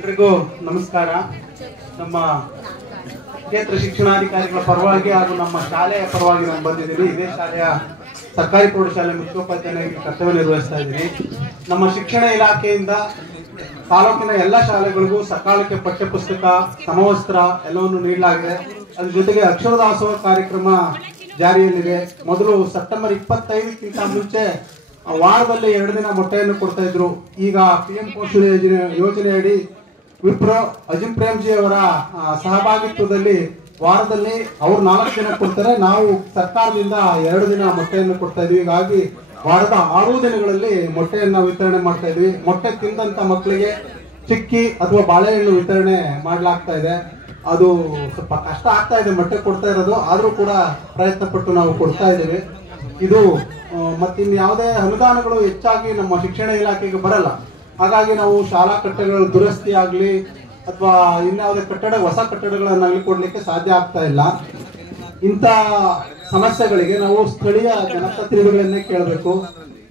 ಎಲ್ರಿಗೂ ನಮಸ್ಕಾರ. ನಮ್ಮ ಕ್ಷೇತ್ರ ಶಿಕ್ಷಣಾಧಿಕಾರಿಗಳ ಪರವಾಗಿ ಹಾಗೂ ನಮ್ಮ ಶಾಲೆಯ ಪರವಾಗಿ ನಾನು ಬಂದಿದ್ದೀನಿ. ಇದೇ ಶಾಲೆಯ ಸರ್ಕಾರಿ ಪ್ರೌಢಶಾಲೆ ಮುಖ್ಯೋಪಾಧ್ಯಾಯನಾಗಿ ಕರ್ತವ್ಯ ನಿರ್ವಹಿಸ್ತಾ ಇದ್ದೀನಿ. ನಮ್ಮ ಶಿಕ್ಷಣ ಇಲಾಖೆಯಿಂದ ತಾಲೂಕಿನ ಎಲ್ಲ ಶಾಲೆಗಳಿಗೂ ಸಕಾಲಕ್ಕೆ ಪಠ್ಯಪುಸ್ತಕ, ಸಮವಸ್ತ್ರ ಎಲ್ಲವನ್ನು ನೀಡಲಾಗಿದೆ. ಅದ್ರ ಜೊತೆಗೆ ಅಕ್ಷರ ದಾಸೋಹ ಕಾರ್ಯಕ್ರಮ ಜಾರಿಯಲ್ಲಿದೆ. ಮೊದಲು ಸೆಪ್ಟೆಂಬರ್ 25ಕ್ಕಿಂತ ಮುಂಚೆ ವಾರದಲ್ಲಿ 2 ದಿನ ಮೊಟ್ಟೆಯನ್ನು ಕೊಡ್ತಾ ಇದ್ರು. ಈಗ PM ಪೋಷಣ ಯೋಜನೆಯಡಿ ವಿಪ್ರೋ ಅಜಿಂ ಪ್ರೇಮ್ಜಿ ಅವರ ಸಹಭಾಗಿತ್ವದಲ್ಲಿ ವಾರದಲ್ಲಿ ಅವರು 4 ದಿನ ಕೊಡ್ತಾರೆ. ನಾವು ಸರ್ಕಾರದಿಂದ 2 ದಿನ ಮೊಟ್ಟೆಯನ್ನು ಕೊಡ್ತಾ ಇದ್ವಿ. ಹೀಗಾಗಿ ವಾರದ 6 ದಿನಗಳಲ್ಲಿ ಮೊಟ್ಟೆಯನ್ನು ವಿತರಣೆ ಮಾಡ್ತಾ ಇದ್ವಿ. ಮೊಟ್ಟೆ ತಿಂದಂತ ಮಕ್ಕಳಿಗೆ ಚಿಕ್ಕಿ ಅಥವಾ ಬಾಳೆಹಣ್ಣು ವಿತರಣೆ ಮಾಡಲಾಗ್ತಾ ಇದೆ. ಅದು ಸ್ವಲ್ಪ ಕಷ್ಟ ಆಗ್ತಾ ಇದೆ ಮೊಟ್ಟೆ ಕೊಡ್ತಾ ಇರೋದು, ಆದ್ರೂ ಕೂಡ ಪ್ರಯತ್ನ ಪಟ್ಟು ನಾವು ಕೊಡ್ತಾ ಇದ್ದೀವಿ. ಇದು ಮತ್ತಿನ್ ಯಾವುದೇ ಅನುದಾನಗಳು ಹೆಚ್ಚಾಗಿ ನಮ್ಮ ಶಿಕ್ಷಣ ಇಲಾಖೆಗೆ ಬರಲ್ಲ. ಹಾಗಾಗಿ ನಾವು ಶಾಲಾ ಕಟ್ಟಡಗಳ ದುರಸ್ತಿ ಆಗಲಿ ಅಥವಾ ಇನ್ಯಾವುದೇ ಹೊಸ ಕಟ್ಟಡಗಳನ್ನಾಗಲಿ ಕೊಡ್ಲಿಕ್ಕೆ ಸಾಧ್ಯ ಆಗ್ತಾ ಇಲ್ಲ. ಇಂಥ ಸಮಸ್ಯೆಗಳಿಗೆ ನಾವು ಸ್ಥಳೀಯ ಜನಪ್ರತಿನಿಧಿಗಳನ್ನೇ ಕೇಳಬೇಕು.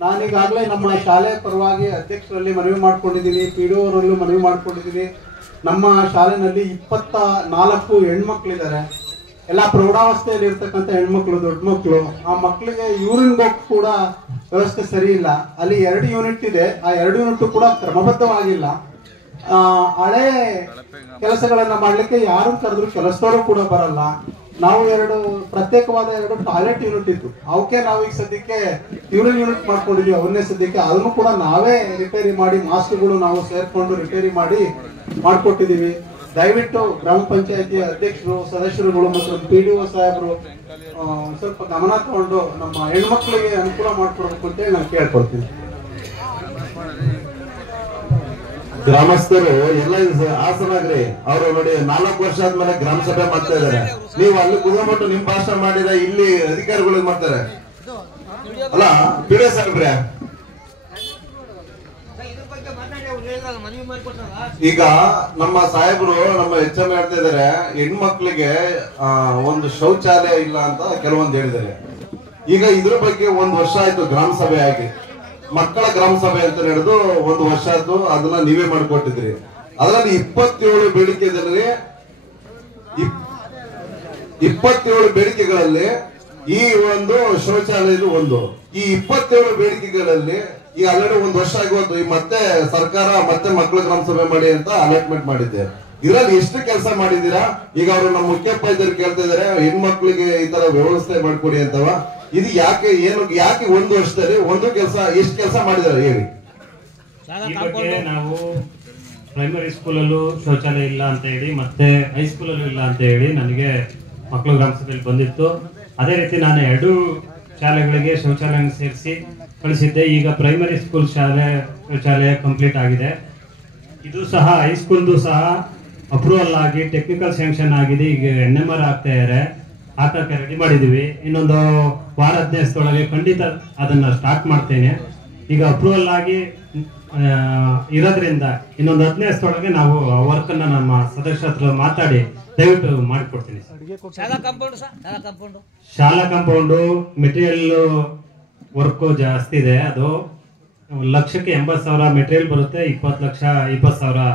ನಾನೀಗಾಗಲೇ ನಮ್ಮ ಶಾಲೆ ಪರವಾಗಿ ಅಧ್ಯಕ್ಷರಲ್ಲಿ ಮನವಿ ಮಾಡ್ಕೊಂಡಿದ್ದೀನಿ, PDO ಅವರಲ್ಲೂ ಮನವಿ ಮಾಡ್ಕೊಂಡಿದ್ದೀನಿ. ನಮ್ಮ ಶಾಲೆಯಲ್ಲಿ 24 ಹೆಣ್ಮಕ್ಳಿದ್ದಾರೆ. ಎಲ್ಲ ಪ್ರೌಢಾವಸ್ಥೆಯಲ್ಲಿ ಇರ್ತಕ್ಕಂಥ ಹೆಣ್ಮಕ್ಳು, ದೊಡ್ಡ ಮಕ್ಕಳು. ಆ ಮಕ್ಕಳಿಗೆ ಯೂರಿನ್ ಹೋಗಕ್ಕೆ ಕೂಡ ವ್ಯವಸ್ಥೆ ಸರಿ ಇಲ್ಲ. ಅಲ್ಲಿ 2 ಯೂನಿಟ್ ಇದೆ. ಆ 2 ಯೂನಿಟ್ ಕೂಡ ಕ್ರಮಬದ್ಧವಾಗಿಲ್ಲ. ಹಳೆ ಕೆಲಸಗಳನ್ನ ಮಾಡ್ಲಿಕ್ಕೆ ಯಾರು ಕರೆದ್ರು ಕೆಲಸದವರು ಕೂಡ ಬರಲ್ಲ. ನಾವು ಪ್ರತ್ಯೇಕವಾದ 2 ಟಾಯ್ಲೆಟ್ ಯೂನಿಟ್ ಇತ್ತು, ಅವಕ್ಕೆ ನಾವು ಈಗ ಸದ್ಯಕ್ಕೆ ಯೂರಿನ್ ಯೂನಿಟ್ ಮಾಡ್ಕೊಂಡಿದ್ವಿ. ಅವನ್ನೇ ಸದ್ಯಕ್ಕೆ ಅದನ್ನು ಕೂಡ ನಾವೇ ರಿಪೇರಿ ಮಾಡಿ, ಮಾಸ್ಕ್ಗಳು ನಾವು ಸೇರ್ಕೊಂಡು ರಿಪೇರಿ ಮಾಡಿ ಮಾಡ್ಕೊಟ್ಟಿದೀವಿ. ದಯವಿಟ್ಟು ಗ್ರಾಮ ಪಂಚಾಯತಿ ಅಧ್ಯಕ್ಷರು, ಸದಸ್ಯರುಗಳು ಮತ್ತು PDO ಸಾಹೇಬರು ಸ್ವಲ್ಪ ಗಮನ ತಗೊಂಡು ನಮ್ಮ ಹೆಣ್ಮಕ್ಳಿಗೆ ಅನುಕೂಲ ಮಾಡ್ಕೊಡ್ಬೇಕು ಅಂತೇಳಿ ನಾನು ಕೇಳ್ಕೊಳ್ತೀನಿ. ಗ್ರಾಮಸ್ಥರು ಎಲ್ಲ ಹಾಸನಾಗ್ರಿ, ಅವರು ನೋಡಿ 4 ವರ್ಷ ಆದ್ಮೇಲೆ ಗ್ರಾಮ ಸಭೆ ಮಾಡ್ತಾ ಇದಾರೆ. ನೀವು ಅಲ್ಲಿ ಕುತ್ಕೊಂಡ್ಬಿಟ್ಟು ನಿಮ್ ಭಾಷಣ ಮಾಡಿದ ಇಲ್ಲಿ ಅಧಿಕಾರಿಗಳು ಮಾಡ್ತಾರೆ ಅಲ್ಲ. PDO ಸಾಹೇಬ್ರೆ, ಈಗ ನಮ್ಮ ಸಾಹೇಬರು ನಮ್ಮ HM ಹೇಳ್ತಾ ಇದಾರೆ, ಹೆಣ್ಮಕ್ಳಿಗೆ ಒಂದು ಶೌಚಾಲಯ ಇಲ್ಲ ಅಂತ ಕೆಲವೊಂದು ಹೇಳಿದ್ದಾರೆ. ಈಗ ಇದ್ರ ಬಗ್ಗೆ 1 ವರ್ಷ ಆಯ್ತು ಗ್ರಾಮ ಸಭೆ ಆಗಿ. ಮಕ್ಕಳ ಗ್ರಾಮ ಸಭೆ ಅಂತ ನಡೆದು 1 ವರ್ಷ ಆಯ್ತು. ಅದನ್ನ ನೀವೇ ಮಾಡ್ಕೊಟ್ಟಿದ್ರಿ. ಅದರಲ್ಲಿ 27 ಬೇಡಿಕೆಗಳಲ್ಲಿ 27 ಬೇಡಿಕೆಗಳಲ್ಲಿ ಈ ಒಂದು ಶೌಚಾಲಯದ ಒಂದು. ಈ 27 ಬೇಡಿಕೆಗಳಲ್ಲಿ ಈ ಆಲ್ರೆಡಿ 1 ವರ್ಷ ಆಗೋದು. ಈ ಮತ್ತೆ ಸರ್ಕಾರ ಮತ್ತೆ ಮಕ್ಕಳ ಗ್ರಾಮ ಸಭೆ ಮಾಡಿ ಅಂತ ಅಲಾಟ್ಮೆಂಟ್ ಮಾಡಿದ್ದೆ. ಇದ್ರಲ್ಲಿ ಎಷ್ಟು ಕೆಲಸ ಮಾಡಿದೀರಾ? ಈಗ ಅವರು ನಮ್ಮ ಮುಖ್ಯೋಪಾಧ್ಯಾಯರು ಕೇಳ್ತಾ ಇದಾರೆ, ಹೆಣ್ಮಕ್ಳಿಗೆ ಈ ತರ ವ್ಯವಸ್ಥೆ ಮಾಡ್ಕೊಡಿ ಅಂತವ. ಇದು ಯಾಕೆ 1 ವರ್ಷದಲ್ಲಿ ಒಂದು ಕೆಲಸ ಎಷ್ಟು ಕೆಲಸ ಮಾಡಿದಾರೆ ಹೇಳಿ. ನಾವು ಪ್ರೈಮರಿ ಸ್ಕೂಲಲ್ಲೂ ಶೌಚಾಲಯ ಇಲ್ಲ ಅಂತ ಹೇಳಿ, ಮತ್ತೆ ಹೈಸ್ಕೂಲಲ್ಲೂ ಇಲ್ಲ ಅಂತ ಹೇಳಿ ನನಗೆ ಮಕ್ಕಳು ಗ್ರಾಮ ಸಭೆಯಲ್ಲಿ ಬಂದಿತ್ತು. ಅದೇ ರೀತಿ ನಾನು 2 ಶಾಲೆಗಳಿಗೆ ಶೌಚಾಲಯ ಸೇರಿಸಿ ಕಳಿಸಿದ್ದೆ. ಈಗ ಪ್ರೈಮರಿ ಸ್ಕೂಲ್ ಶೌಚಾಲಯ ಕಂಪ್ಲೀಟ್ ಆಗಿದೆ. ಇದು ಸಹ ಹೈಸ್ಕೂಲ್ದು ಸಹ ಅಪ್ರೂವಲ್ ಆಗಿ ಟೆಕ್ನಿಕಲ್ ಸ್ಯಾಂಕ್ಷನ್ ಆಗಿದೆ. ಈಗ NMR ಆಗ್ತಾ ಇದ್ದಾರೆ, ಹಾಕಕ್ಕೆ ರೆಡಿ ಮಾಡಿದೀವಿ. ಇನ್ನೊಂದು ವಾರ 15 ದಿವಸದೊಳಗೆ ಖಂಡಿತ ಅದನ್ನ ಸ್ಟಾರ್ಟ್ ಮಾಡ್ತೇನೆ. ಈಗ ಅಪ್ರೂವಲ್ ಆಗಿ ಇರೋದ್ರಿಂದ ಇನ್ನೊಂದು 15 ದಿವಸದೊಳಗೆ ನಾವು ವರ್ಕ್ ಅನ್ನ ನಮ್ಮ ಸದಸ್ಯರ ಹತ್ರ ಮಾತಾಡಿ ದಯವಿಟ್ಟು ಮಾಡಿಕೊಡ್ತೀನಿ. ಶಾಲಾ ಕಾಂಪೌಂಡು ಮೆಟೀರಿಯಲ್ ವರ್ಕ್ ಜಾಸ್ತಿ ಇದೆ. ಅದು 1,80,000 ಮೆಟೀರಿಯಲ್ ಬರುತ್ತೆ, 20,20,000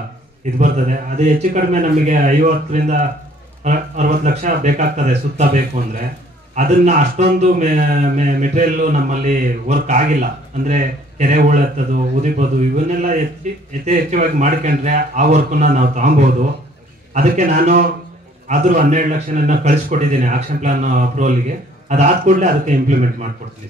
ಇದು ಬರ್ತದೆ. ಅದು ಹೆಚ್ಚು ಕಡಿಮೆ ನಮಗೆ 50 ರಿಂದ 60 ಲಕ್ಷ ಬೇಕಾಗ್ತದೆ ಸುತ್ತ ಬೇಕು ಅಂದ್ರೆ. ಅದನ್ನ ಅಷ್ಟೊಂದು ಮೆಟೀರಿಯಲ್ ನಮ್ಮಲ್ಲಿ ವರ್ಕ್ ಆಗಿಲ್ಲ. ಅಂದ್ರೆ ಕೆರೆ ಉಳೆತ್ತದು, ಉದಿಬೋದು, ಇವನ್ನೆಲ್ಲ ಹೆಚ್ಚೆಚ್ಚಾಗಿ ಮಾಡ್ಕೊಂಡ್ರೆ ಆ ವರ್ಕ್ನ ನಾವು ತಗೊಬಹುದು. ಅದಕ್ಕೆ ನಾನು ಆದ್ರೂ 12 ಲಕ್ಷ ಕಳಿಸ್ಕೊಟ್ಟಿದ್ದೀನಿ ಆಕ್ಷನ್ ಪ್ಲಾನ್ ಅಪ್ರೂವಲ್ಗೆ. ಅದಾದ ಕೂಡಲೇ ಅದಕ್ಕೆ ಇಂಪ್ಲಿಮೆಂಟ್ ಮಾಡ್ಕೊಡ್ತೀನಿ.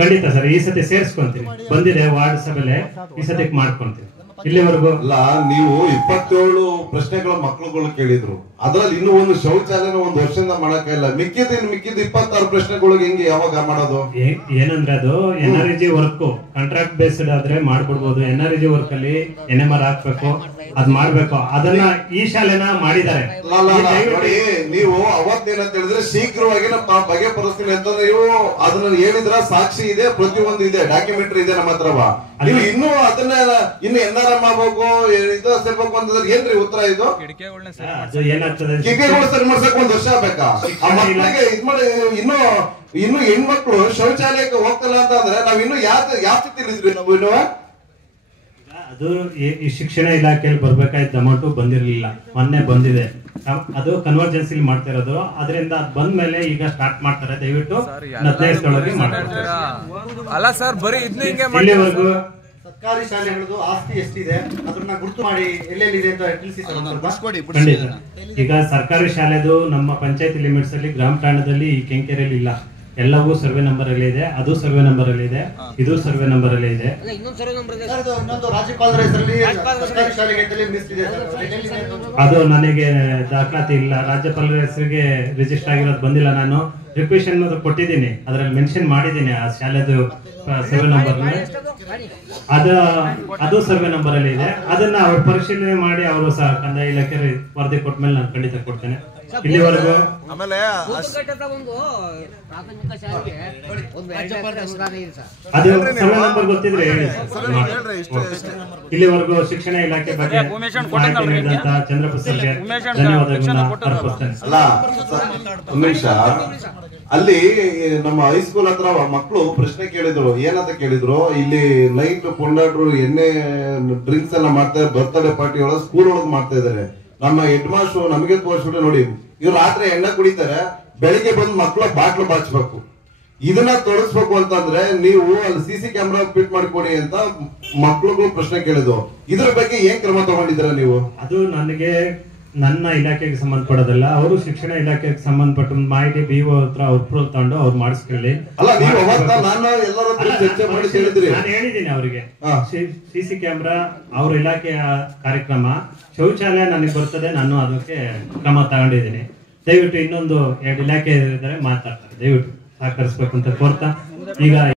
ಖಂಡಿತ ಸರ್, ಈ ಸತಿ ಸೇರಿಸ್ಕೊಂತೀನಿ. ಬಂದಿದೆ ವಾರ್ಡ್ ಸಭೆಲೆ, ಈ ಸತಿಗೆ ಮಾಡ್ಕೊಂತೀನಿ. ಇಲ್ಲಿವರೆಗೂ ಅಲ್ಲ, ನೀವು 27 ಪ್ರಶ್ನೆಗಳ ಮಕ್ಕಳುಗಳು ಕೇಳಿದ್ರು. ಅದ್ರಲ್ಲಿ ಇನ್ನೂ ಒಂದು ಶೌಚಾಲಯನ 1 ವರ್ಷದಿಂದ ಮಾಡಕ್ಕಿಲ್ಲ. ಮಿಕ್ಕಿದ 26 ಪ್ರಶ್ನೆಗಳಿಗೆ ಹೆಂಗೆ ಯಾವಾಗ ಮಾಡೋದು? ಏನಂದ್ರೆ ಅದು NREG ವರ್ಕ್ ಕಾಂಟ್ರಾಕ್ಟ್ ಬೇಸ್ಡ್ ಆದ್ರೆ ಮಾಡ್ಕೊಡ್ಬೋದು. NREG ವರ್ಕ್ ಅಲ್ಲಿ NMR ಹಾಕ್ಬೇಕು, ಅದ್ ಮಾಡ್ಬೇಕು. ಅದನ್ನ ಈ ಶಾಲೆನ ಮಾಡಿದ್ದಾರೆ. ನೋಡಿ, ನೀವು ಅವತ್ತೇನಂತ ಹೇಳಿದ್ರೆ ಶೀಘ್ರವಾಗಿ ನಮ್ಮ ಬಗೆಹರಿಸ್ತೀನಿ ಅಂತ ನೀವು ಅದನ್ನ ಹೇಳಿದ್ರ. ಸಾಕ್ಷಿ ಇದೆ, ಪ್ರತಿಯೊಂದು ಇದೆ, ಡಾಕ್ಯುಮೆಂಟ್ರಿ ಇದೆ ನಮ್ಮ ಹತ್ರವ. ನೀವು ಇನ್ನೂ ಅದನ್ನ NRM ಆಗ್ಬೇಕು, ಇದು ಸೇರ್ಬೇಕು ಅಂತಂದ್ರೆ ಏನ್ರಿ ಉತ್ತರ ಇದು? ಏನಾಗ್ತದೆ, ಸರಿ ಮಾಡ್ಸಕ್ 1 ವರ್ಷ ಬೇಕಾ? ಆ ಮಕ್ಕಳಿಗೆ ಇದ್ ಮಾಡಿ ಇನ್ನು ಹೆಣ್ಮಕ್ಳು ಶೌಚಾಲಯಕ್ಕೆ ಹೋಗ್ತಲ್ಲ ಅಂತ ಅಂದ್ರೆ ನಾವ್ ಇನ್ನು ಯಾವ ಸ್ಥಿತಿಲಿದ್ವಿ ನಾವು? ಇನ್ನು ಅದು ಈ ಶಿಕ್ಷಣ ಇಲಾಖೆಯಲ್ಲಿ ಬರ್ಬೇಕಾಯ್ತು ಅಮೌಂಟು ಬಂದಿರಲಿಲ್ಲ, ಮೊನ್ನೆ ಬಂದಿದೆ. ಅದು ಕನ್ವರ್ಜೆನ್ಸಿ ಮಾಡ್ತಾ ಇರೋದು, ಅದರಿಂದ ಬಂದ್ಮೇಲೆ ಈಗ ಸ್ಟಾರ್ಟ್ ಮಾಡ್ತಾರೆ. ದಯವಿಟ್ಟು 15 ಮಾಡ್ತಾರೆ. ಅಲ್ಲ ಸರ್, ಬರೀ ಇಲ್ಲಿವರೆಗೂ ಸರ್ಕಾರಿ ಶಾಲೆಗಳದ್ದು ಆಸ್ತಿ ಎಷ್ಟಿದೆ ಅದನ್ನ ಗುರುತು ಮಾಡಿ ಎಲ್ಲೆಲ್ಲಿದೆ ಅಂತ ತಿಳಿಸಿ ಸರ್. ಖಂಡಿತ. ಈಗ ಸರ್ಕಾರಿ ಶಾಲೆದು ನಮ್ಮ ಪಂಚಾಯತಿ ಲಿಮಿಟ್ಸ್ ಅಲ್ಲಿ ಗ್ರಾಮ ಠಾಣದಲ್ಲಿ ಈ ಕೆಂಕೆರೆಯಲ್ಲಿ ಇಲ್ಲ, ಎಲ್ಲವೂ ಸರ್ವೆ ನಂಬರ್ ಅಲ್ಲಿ ಇದೆ. ಅದು ಸರ್ವೆ ನಂಬರ್ ಅಲ್ಲಿ ಇದೆ, ಇದು ಸರ್ವೆ ನಂಬರ್ ಅಲ್ಲಿ ಇದೆ. ಇನ್ನೊಂದು ರಾಜ್ಯಪಾಲರ ಹೆಸರಲ್ಲಿ ಸರ್ಕಾರಿ ಶಾಲೆಗೆ ಮೀಸಲಿದೆ ಸರ್. ಅದು ನನಗೆ ದಾಖಲಾತಿ ಇಲ್ಲ. ರಾಜ್ಯಪಾಲರ ಹೆಸರಿಗೆ ರಿಜಿಸ್ಟರ್ ಆಗಿರೋದು ಬಂದಿಲ್ಲ. ನಾನು ರಿಕ್ವೆಷನ್ ಕೊಟ್ಟಿದ್ದೀನಿ, ಅದರಲ್ಲಿ ಮೆನ್ಷನ್ ಮಾಡಿದ್ದೀನಿ ಆ ಶಾಲೆದು ಸರ್ವೆ ನಂಬರ್. ಅದು ಸರ್ವೆ ನಂಬರ್ ಅಲ್ಲಿ ಇದೆ. ಅದನ್ನ ಅವ್ರು ಪರಿಶೀಲನೆ ಮಾಡಿ ಅವರು ಸಹ ಕಂದಾಯ ಇಲಾಖೆ ವರದಿ ಕೊಟ್ಮೇಲೆ ನಾನು ಖಂಡಿತ ಕೊಡ್ತೇನೆ. ಇಲ್ಲಿವರೆಗೂ ಆಮೇಲೆ ಅದು ಸರ್ವೆ ನಂಬರ್ ಗೊತ್ತಿದ್ರೆ ಹೇಳಿ. ಇಲ್ಲಿವರೆಗೂ ಶಿಕ್ಷಣ ಇಲಾಖೆ ಬಗ್ಗೆ ಮಾಹಿತಿ ನೀಡಿದಂತ ಚಂದ್ರಪ್ಪ ಸರ್ಗೆ ಧನ್ಯವಾದಗಳನ್ನ ಅರ್ಪಿಸ್ತೇನೆ. ಅಲ್ಲ ನಿಮಿಷ, ಅಲ್ಲಿ ನಮ್ಮ ಹೈಸ್ಕೂಲ್ ಹತ್ರ ಮಕ್ಕಳು ಪ್ರಶ್ನೆ ಕೇಳಿದ್ರು. ಏನಂತ ಕೇಳಿದ್ರು, ಇಲ್ಲಿ ನೈಟ್ ಕೊಂಡಾಡ್ರು ಎಣ್ಣೆ ಡ್ರಿಂಕ್ಸ್ ಎಲ್ಲ ಮಾಡ್ತಾರೆ, ಬರ್ತ್ಡೇ ಪಾರ್ಟಿ ಒಳಗೆ ಸ್ಕೂಲ್ ಒಳಗೆ ಮಾಡ್ತಾ ಇದಾರೆ. ನಮ್ಮ ಹೆಡ್ ಮಾಸ್ಟರ್ ನಮಗೆ ತೋರಿಸ್ಬಿಟ್ಟು ನೋಡಿ, ಇವ್ರು ರಾತ್ರಿ ಎಣ್ಣೆ ಕುಡಿತಾರೆ, ಬೆಳಿಗ್ಗೆ ಬಂದು ಮಕ್ಕಳ ಬಾಟ್ಲು ಬಾಚ್ಬೇಕು. ಇದನ್ನ ತೋರಿಸ್ಬೇಕು ಅಂತಂದ್ರೆ ನೀವು ಅಲ್ಲಿ CC ಕ್ಯಾಮ್ರಾ ಫಿಟ್ ಮಾಡಿಕೊಡಿ ಅಂತ ಮಕ್ಳುಗಳು ಪ್ರಶ್ನೆ ಕೇಳಿದ್ರು. ಇದ್ರ ಬಗ್ಗೆ ಏನ್ ಕ್ರಮ ತಗೊಂಡಿದ್ದೀರಾ ನೀವು? ಅದು ನನಗೆ ನನ್ನ ಇಲಾಖೆಗೆ ಸಂಬಂಧಪಡೋದಲ್ಲ. ಅವರು ಶಿಕ್ಷಣ ಇಲಾಖೆಗೆ ಸಂಬಂಧಪಟ್ಟ ಮಾಹಿತಿ BO ಹತ್ರ ಅಪ್ರೂವಲ್ ತಗೊಂಡು ಅವ್ರು ಮಾಡಿಸ್ಕೊಳ್ಳಿ. ಅಲ್ಲ, ನೀವು ನಾನು ಎಲ್ಲರ ಹತ್ರ ಚರ್ಚೆ ಮಾಡಿ ಹೇಳಿದ್ರಿ. ನಾನು ಹೇಳಿದ್ದೀನಿ ಅವರಿಗೆ, CC ಕ್ಯಾಮ್ರಾ ಅವ್ರ ಇಲಾಖೆಯ ಕಾರ್ಯಕ್ರಮ, ಶೌಚಾಲಯ ನನಗೆ ಬರ್ತದೆ, ನಾನು ಅದಕ್ಕೆ ಕ್ರಮ ತಗೊಂಡಿದ್ದೀನಿ. ದಯವಿಟ್ಟು ಇನ್ನೊಂದು 2 ಇಲಾಖೆ ಇದ್ದಾರೆ ಮಾತಾಡ್ತಾರೆ, ದಯವಿಟ್ಟು ಸಹಕರಿಸ್ಬೇಕು ಅಂತ ಕೋರ್ತಾ ಈಗ